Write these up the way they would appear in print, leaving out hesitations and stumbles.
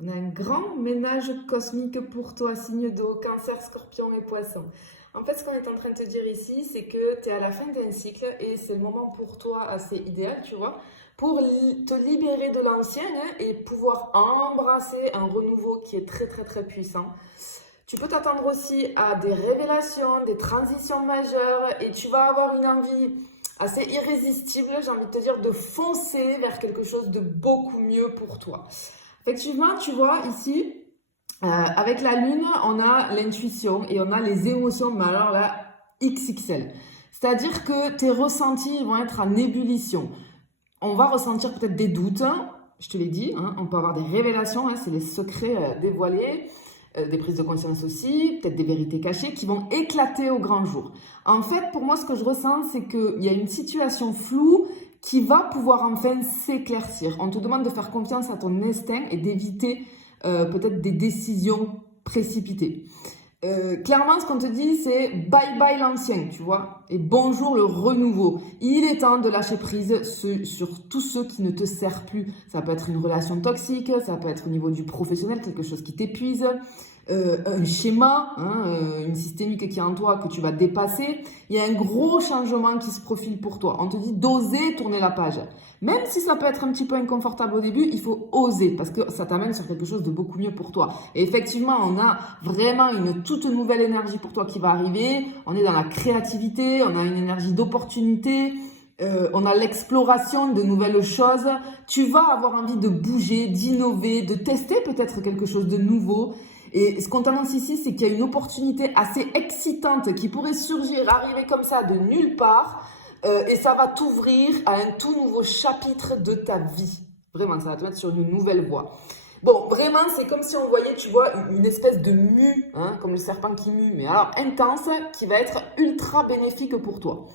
On a un grand ménage cosmique pour toi, signe d'eau, Cancer, Scorpion et Poisson. En fait, ce qu'on est en train de te dire ici, c'est que tu es à la fin d'un cycle et c'est le moment pour toi assez idéal, tu vois, pour te libérer de l'ancien et pouvoir embrasser un renouveau qui est très très très puissant. Tu peux t'attendre aussi à des révélations, des transitions majeures et tu vas avoir une envie assez irrésistible, j'ai envie de te dire, de foncer vers quelque chose de beaucoup mieux pour toi. Effectivement, tu vois, ici, avec la lune, on a l'intuition et on a les émotions, mais alors là, XXL. C'est-à-dire que tes ressentis vont être en ébullition. On va ressentir peut-être des doutes, hein, je te l'ai dit, hein, on peut avoir des révélations, hein, c'est les secrets dévoilés, des prises de conscience aussi, peut-être des vérités cachées qui vont éclater au grand jour. En fait, pour moi, ce que je ressens, c'est qu'il y a une situation floue qui va pouvoir enfin s'éclaircir. On te demande de faire confiance à ton instinct et d'éviter peut-être des décisions précipitées. Clairement, ce qu'on te dit, c'est bye bye l'ancien, tu vois, et bonjour le renouveau. Il est temps de lâcher prise sur tous ceux qui ne te servent plus. Ça peut être une relation toxique, ça peut être au niveau du professionnel, quelque chose qui t'épuise, un schéma, hein, une systémique qui est en toi que tu vas dépasser. Il y a un gros changement qui se profile pour toi. On te dit d'oser tourner la page. Même si ça peut être un petit peu inconfortable au début, il faut oser parce que ça t'amène sur quelque chose de beaucoup mieux pour toi. Et effectivement, on a vraiment une toute nouvelle énergie pour toi qui va arriver. On est dans la créativité, on a une énergie d'opportunité. On a l'exploration de nouvelles choses. Tu vas avoir envie de bouger, d'innover, de tester peut-être quelque chose de nouveau. Et ce qu'on t'annonce ici, c'est qu'il y a une opportunité assez excitante qui pourrait surgir, arriver comme ça de nulle part. Et ça va t'ouvrir à un tout nouveau chapitre de ta vie. Vraiment, ça va te mettre sur une nouvelle voie. Bon, vraiment, c'est comme si on voyait, tu vois, une espèce de mue, hein, comme le serpent qui mue, mais alors intense, qui va être ultra bénéfique pour toi.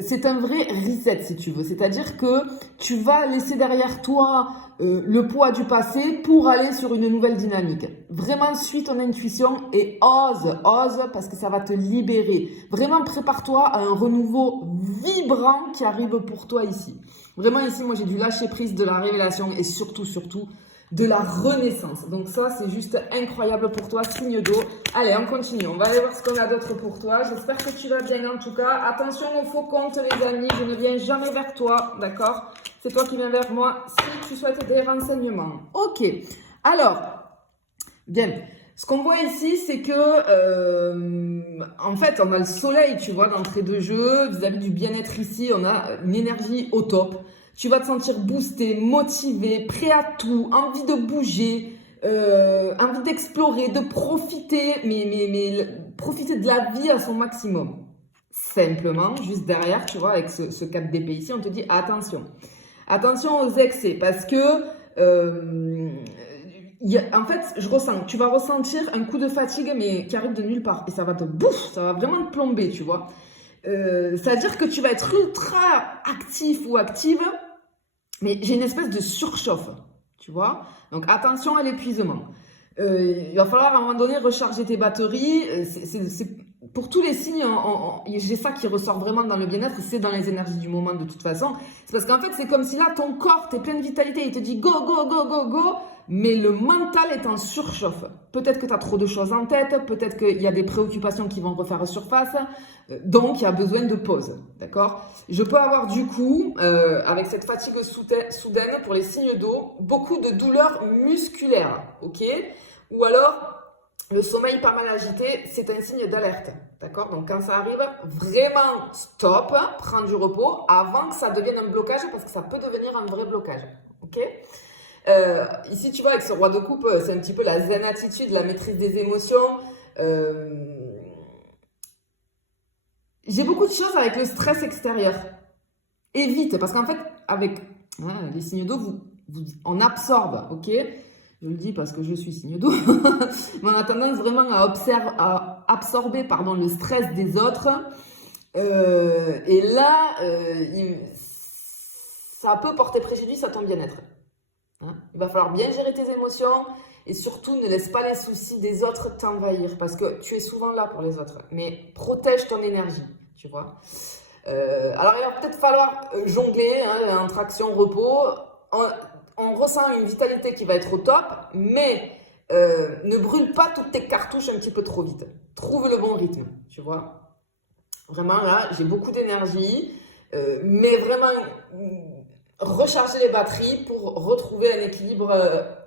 C'est un vrai reset si tu veux, c'est-à-dire que tu vas laisser derrière toi le poids du passé pour aller sur une nouvelle dynamique. Vraiment suis ton intuition et ose parce que ça va te libérer. Vraiment prépare-toi à un renouveau vibrant qui arrive pour toi ici. Vraiment ici, moi j'ai dû lâcher prise de la révélation et surtout de la renaissance. Donc ça, c'est juste incroyable pour toi, signe d'eau. Allez, on continue. On va aller voir ce qu'on a d'autre pour toi. J'espère que tu vas bien en tout cas. Attention aux faux comptes, les amis. Je ne viens jamais vers toi, d'accord? C'est toi qui viens vers moi si tu souhaites des renseignements. Ok. Alors, bien. Ce qu'on voit ici, c'est que, en fait, on a le soleil, tu vois, d'entrée de jeu. Vis-à-vis du bien-être ici, on a une énergie au top. Tu vas te sentir boosté, motivé, prêt à tout, envie de bouger, envie d'explorer, de profiter, mais profiter de la vie à son maximum. Simplement, juste derrière, tu vois, avec ce 4 d'épée ici, on te dit attention. Attention aux excès, parce que en fait, je ressens, tu vas ressentir un coup de fatigue, mais qui arrive de nulle part. Et ça va te bouffe, ça va vraiment te plomber, tu vois. C'est-à-dire que tu vas être ultra actif ou active, mais j'ai une espèce de surchauffe, tu vois. Donc attention à l'épuisement. Il va falloir à un moment donné recharger tes batteries. Pour tous les signes, j'ai ça qui ressort vraiment dans le bien-être, c'est dans les énergies du moment de toute façon. C'est parce qu'en fait, c'est comme si là, ton corps, t'es plein de vitalité, il te dit go, go, go, go, go, mais le mental est en surchauffe. Peut-être que tu as trop de choses en tête, peut-être qu'il y a des préoccupations qui vont refaire surface, donc il y a besoin de pause, d'accord? Je peux avoir du coup, avec cette fatigue soudaine pour les signes d'eau, beaucoup de douleurs musculaires, ok? Ou alors, le sommeil pas mal agité, c'est un signe d'alerte, d'accord? Donc quand ça arrive, vraiment stop, prends du repos avant que ça devienne un blocage parce que ça peut devenir un vrai blocage, ok? Ici, tu vois, avec ce roi de coupe, c'est un petit peu la zen attitude, la maîtrise des émotions. J'ai beaucoup de choses avec le stress extérieur. Évite, parce qu'en fait, avec les signes d'eau, on absorbe, ok? Je le dis parce que je suis signe d'eau. Mais on a tendance vraiment à absorber le stress des autres. Et là, ça peut porter préjudice à ton bien-être. Hein? Il va falloir bien gérer tes émotions et surtout ne laisse pas les soucis des autres t'envahir parce que tu es souvent là pour les autres. Mais protège ton énergie, tu vois. Alors il va peut-être falloir jongler entre action, repos. on ressent une vitalité qui va être au top, mais ne brûle pas toutes tes cartouches un petit peu trop vite. Trouve le bon rythme, tu vois. Vraiment, là, j'ai beaucoup d'énergie, mais vraiment recharger les batteries pour retrouver un équilibre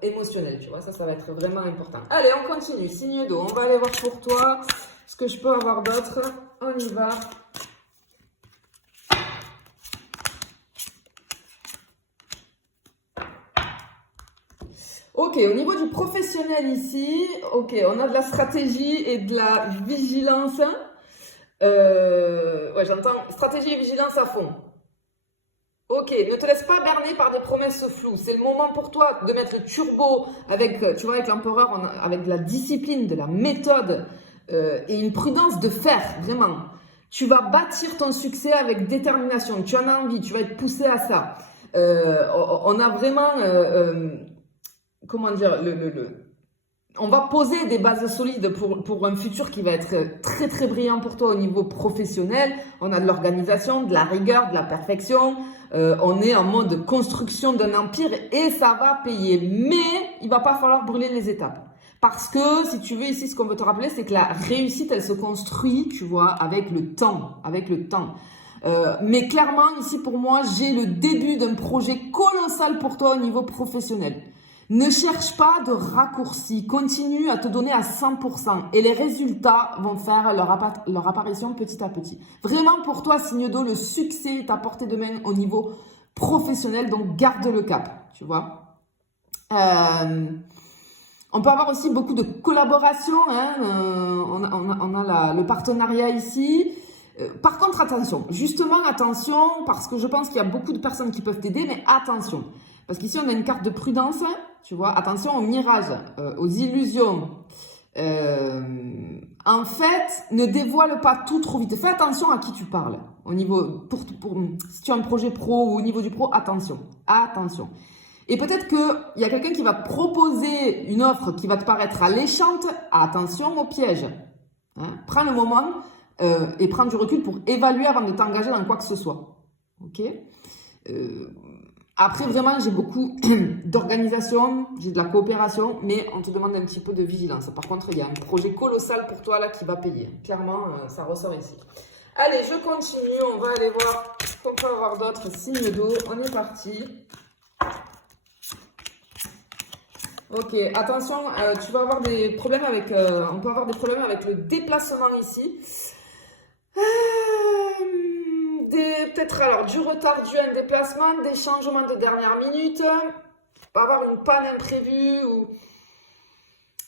émotionnel, tu vois. Ça va être vraiment important. Allez, on continue. Signe d'eau, on va aller voir pour toi ce que je peux avoir d'autre. On y va. Ok, au niveau du professionnel ici, ok, on a de la stratégie et de la vigilance. Ouais, j'entends stratégie et vigilance à fond. Ok, ne te laisse pas berner par des promesses floues. C'est le moment pour toi de mettre le turbo avec, tu vois, avec l'empereur, avec de la discipline, de la méthode et une prudence de fer, vraiment. Tu vas bâtir ton succès avec détermination. Tu en as envie, tu vas être poussé à ça. On a vraiment, comment dire, on va poser des bases solides pour un futur qui va être très très brillant pour toi au niveau professionnel. On a de l'organisation, de la rigueur, de la perfection. On est en mode construction d'un empire et ça va payer. Mais il va pas falloir brûler les étapes. Parce que, si tu veux, ici, ce qu'on veut te rappeler, c'est que la réussite, elle se construit, tu vois, avec le temps. Avec le temps. Mais clairement, ici, pour moi, j'ai le début d'un projet colossal pour toi au niveau professionnel. Ne cherche pas de raccourcis, continue à te donner à 100% et les résultats vont faire leur apparition petit à petit. Vraiment pour toi, signe d'eau, le succès est à portée de main au niveau professionnel, donc garde le cap, tu vois. On peut avoir aussi beaucoup de collaboration, hein, on a le partenariat ici. Par contre, attention, justement attention, parce que je pense qu'il y a beaucoup de personnes qui peuvent t'aider, mais attention. Parce qu'ici, on a une carte de prudence, tu vois, attention aux mirages, aux illusions. En fait, ne dévoile pas tout trop vite. Fais attention à qui tu parles. Au niveau, si tu as un projet pro ou au niveau du pro, attention. Attention. Et peut-être qu'il y a quelqu'un qui va te proposer une offre qui va te paraître alléchante. Attention au piège. Hein? Prends le moment et prends du recul pour évaluer avant de t'engager dans quoi que ce soit. Ok. Après, vraiment, j'ai beaucoup d'organisation, j'ai de la coopération, mais on te demande un petit peu de vigilance. Par contre, il y a un projet colossal pour toi là qui va payer. Clairement, ça ressort ici. Allez, je continue. On va aller voir ce qu'on peut avoir d'autres signes d'eau. On est parti. Ok, attention, tu vas avoir des problèmes avec... on peut avoir des problèmes avec le déplacement ici. Peut-être alors du retard dû à un déplacement, des changements de dernière minute, avoir une panne imprévue ou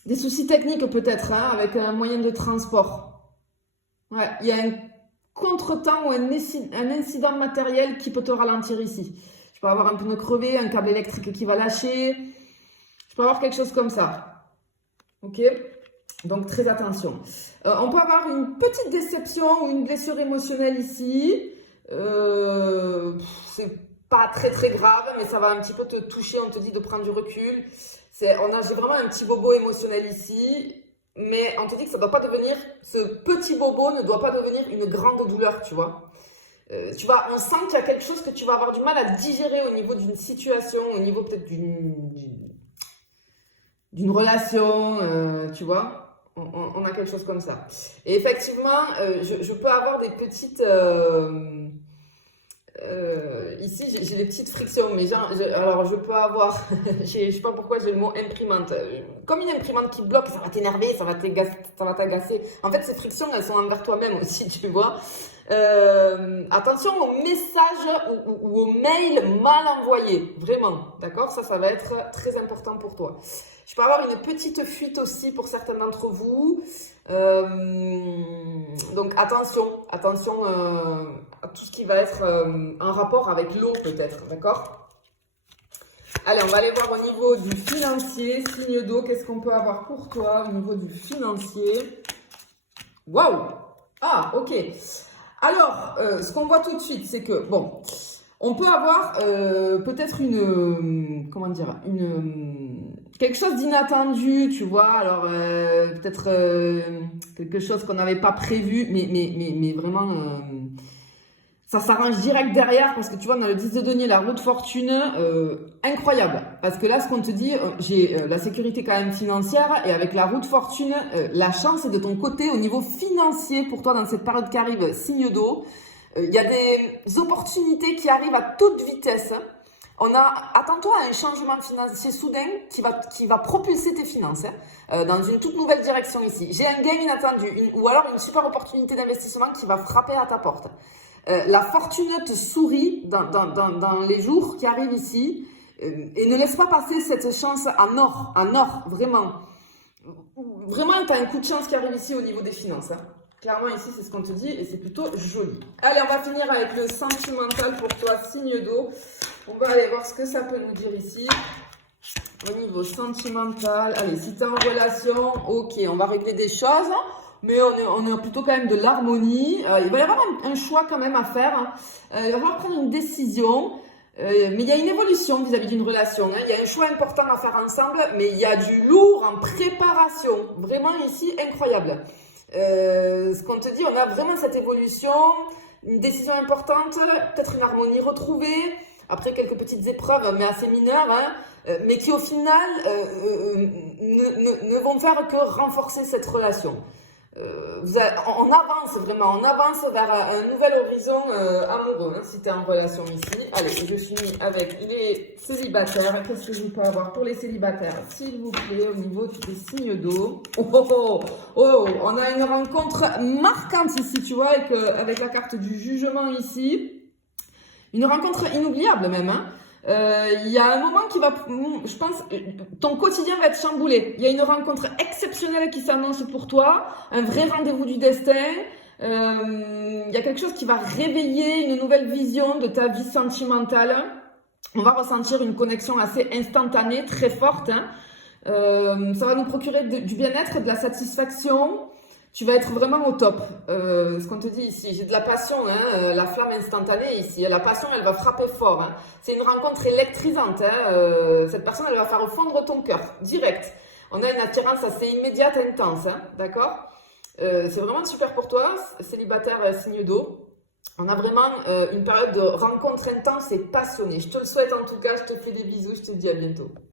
des soucis techniques peut-être hein, avec un moyen de transport. Ouais, il y a un contretemps ou un incident matériel qui peut te ralentir ici. Tu peux avoir un pneu crevé, un câble électrique qui va lâcher. Tu peux avoir quelque chose comme ça. Ok ? Donc très attention. On peut avoir une petite déception ou une blessure émotionnelle ici. C'est pas très très grave, mais ça va un petit peu te toucher. On te dit de prendre du recul. J'ai vraiment un petit bobo émotionnel ici, mais on te dit que ça doit pas devenir, ce petit bobo ne doit pas devenir une grande douleur, tu vois. On sent qu'il y a quelque chose que tu vas avoir du mal à digérer au niveau d'une situation, au niveau peut-être d'une relation, tu vois. On a quelque chose comme ça. Et effectivement, je peux avoir des petites... ici, j'ai des petites frictions, mais alors je peux avoir... je sais pas pourquoi j'ai le mot imprimante. Comme une imprimante qui bloque, ça va t'énerver, ça va t'agacer. En fait, ces frictions, elles sont envers toi-même aussi, tu vois. Attention aux messages ou aux mails mal envoyés, vraiment, d'accord? Ça va être très important pour toi. Je peux avoir une petite fuite aussi pour certains d'entre vous. Donc attention à tout ce qui va être en rapport avec l'eau peut-être, d'accord? Allez, on va aller voir au niveau du financier, signe d'eau, qu'est-ce qu'on peut avoir pour toi au niveau du financier? Waouh! Ah, ok. Alors, ce qu'on voit tout de suite, c'est que, bon, on peut avoir peut-être quelque chose d'inattendu, tu vois. Alors, peut-être quelque chose qu'on n'avait pas prévu, mais vraiment, ça s'arrange direct derrière parce que tu vois, dans le 10 de denier, la roue de fortune, incroyable. Parce que là, ce qu'on te dit, j'ai la sécurité quand même financière et avec la roue de fortune, la chance est de ton côté au niveau financier pour toi dans cette période qui arrive, signe d'eau. Il y a des opportunités qui arrivent à toute vitesse. Attends-toi à un changement financier soudain qui va propulser tes finances dans une toute nouvelle direction ici. J'ai un gain inattendu ou alors une super opportunité d'investissement qui va frapper à ta porte. La fortune te sourit dans les jours qui arrivent ici et ne laisse pas passer cette chance en or, vraiment. Vraiment, tu as un coup de chance qui arrive ici au niveau des finances. Clairement, ici, c'est ce qu'on te dit et c'est plutôt joli. Allez, on va finir avec le sentimental pour toi, signe d'eau. On va aller voir ce que ça peut nous dire ici. Au niveau sentimental, allez, si tu es en relation, ok, on va régler des choses. Mais on est plutôt quand même de l'harmonie. Il va y avoir un choix quand même à faire. Il va falloir prendre une décision. Mais il y a une évolution vis-à-vis d'une relation. Il y a un choix important à faire ensemble, mais il y a du lourd en préparation. Vraiment ici, incroyable. Ce qu'on te dit, on a vraiment cette évolution, une décision importante, peut-être une harmonie retrouvée, après quelques petites épreuves, mais assez mineures, mais qui au final ne vont faire que renforcer cette relation. On avance vraiment, on avance vers un nouvel horizon amoureux, si tu es en relation ici. Allez, je finis avec les célibataires. Qu'est-ce que je peux avoir pour les célibataires, s'il vous plaît, au niveau des signes d'eau? On a une rencontre marquante ici, tu vois, avec la carte du jugement ici. Une rencontre inoubliable même, il y a un moment qui va, je pense, ton quotidien va être chamboulé. Il y a une rencontre exceptionnelle qui s'annonce pour toi, un vrai rendez-vous du destin. Il y a quelque chose qui va réveiller une nouvelle vision de ta vie sentimentale. On va ressentir une connexion assez instantanée, très forte. Ça va nous procurer du bien-être, de la satisfaction. Tu vas être vraiment au top. Ce qu'on te dit ici, j'ai de la passion, la flamme instantanée ici. La passion, elle va frapper fort. C'est une rencontre électrisante. Cette personne, elle va faire fondre ton cœur, direct. On a une attirance assez immédiate, intense, d'accord? C'est vraiment super pour toi, célibataire signe d'eau. On a vraiment une période de rencontre intense et passionnée. Je te le souhaite en tout cas, je te fais des bisous, je te dis à bientôt.